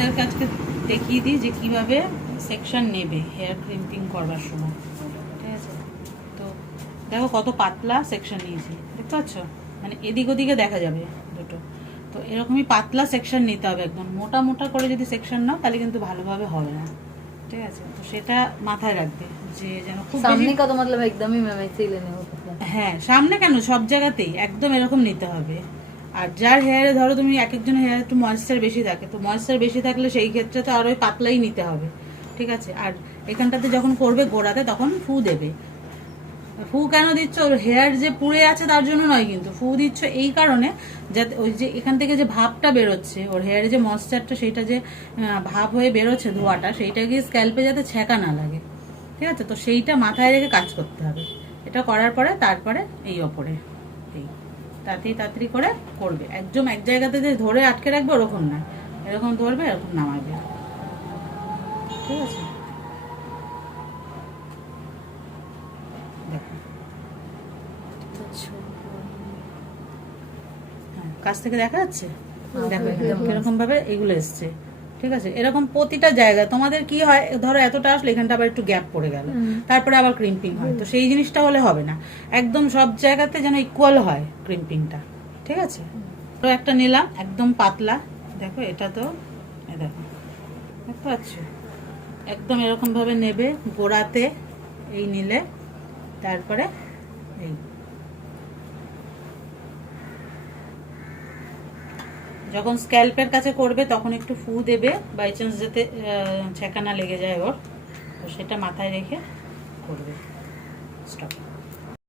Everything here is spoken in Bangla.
তোমাদের কাছে দেখিয়ে দিই যে কিভাবে সেকশন নেবে হেয়ার ক্রিম্পিং করবার সময়। ঠিক আছে, তো দেখো কত পাতলা সেকশন নিয়েছি, দেখতে পাচ্ছ? মানে এদিক ওদিকে দেখা যাবে দুটো। তো এরকমই পাতলা সেকশন নিতে হবে, একদম মোটা মোটা করে যদি সেকশন নাও তাহলে কিন্তু ভালোভাবে হবে না। ঠিক আছে, তো সেটা মাথায় রাখবে যে যেন খুব सामने का तो मतलब एकदम ही मैं वैसे ही लेने होता है। হ্যাঁ, সামনে কেন, সব জায়গাতেই একদম এরকম নিতে হবে। আর যার হেয়ারে ধরো তুমি এক একজন হেয়ারে একটু ময়েশ্চার বেশি থাকে, তো ময়েশ্চার বেশি থাকলে সেই ক্ষেত্রে তো আরো পাতলাই নিতে হবে। ঠিক আছে, আর এখানটাতে যখন করবে গোড়াতে তখন ফু দেবে। ফু কেন দিচ্ছ? ওর হেয়ার যে পুড়ে আছে তার জন্য নয়, কিন্তু ফু দিচ্ছ এই কারণে যাতে ওই যে এখান থেকে যে ভাবটা বেরোচ্ছে, ওর হেয়ারে যে ময়েশ্চারটা, সেইটা যে ভাব হয়ে বেরোচ্ছে ধোঁয়াটা, সেইটা গিয়ে স্ক্যাল্পে যাতে ছ্যাঁকা না লাগে। ঠিক আছে, তো সেইটা মাথায় রেখে কাজ করতে হবে। এটা করার পরে তারপরে এই ওপরে এই তাড়াতাড়ি তাড়াতাড়ি করে করবে। একদম এক জায়গাতে যে ধরে আটকে রাখবে ওরকম না, এরকম ধরবে, এরকম নামাবে। ঠিক আছে, দেখো কাছ থেকে দেখা যাচ্ছে, দেখো এরকম ভাবে এইগুলো এসছে। ঠিক আছে, এরকম প্রতিটা জায়গায় তোমাদের কি হয়, ধরো এতটা আসলে এখানটা আবার একটু গ্যাপ পড়ে গেল, তারপরে আবার ক্রিম্পিং হয়, তো সেই জিনিসটা হলে হবে না। একদম সব জায়গাতে যেন ইকুয়াল হয় ক্রিম্পিংটা। ঠিক আছে, তো একটা নিলাম একদম পাতলা, দেখো এটা তো দেখো, দেখতে পাচ্ছ? একদম এরকম ভাবে নেবে গোড়াতে, এই নিলে তারপরে এই যখন স্ক্যাল্পের কাছে করবে তখন একটু ফু দেবে, বাই চান্স যাতে ছ্যাঁকা না লেগে যায় ওর, তো সেটা মাথায় রেখে করবে। স্টপ।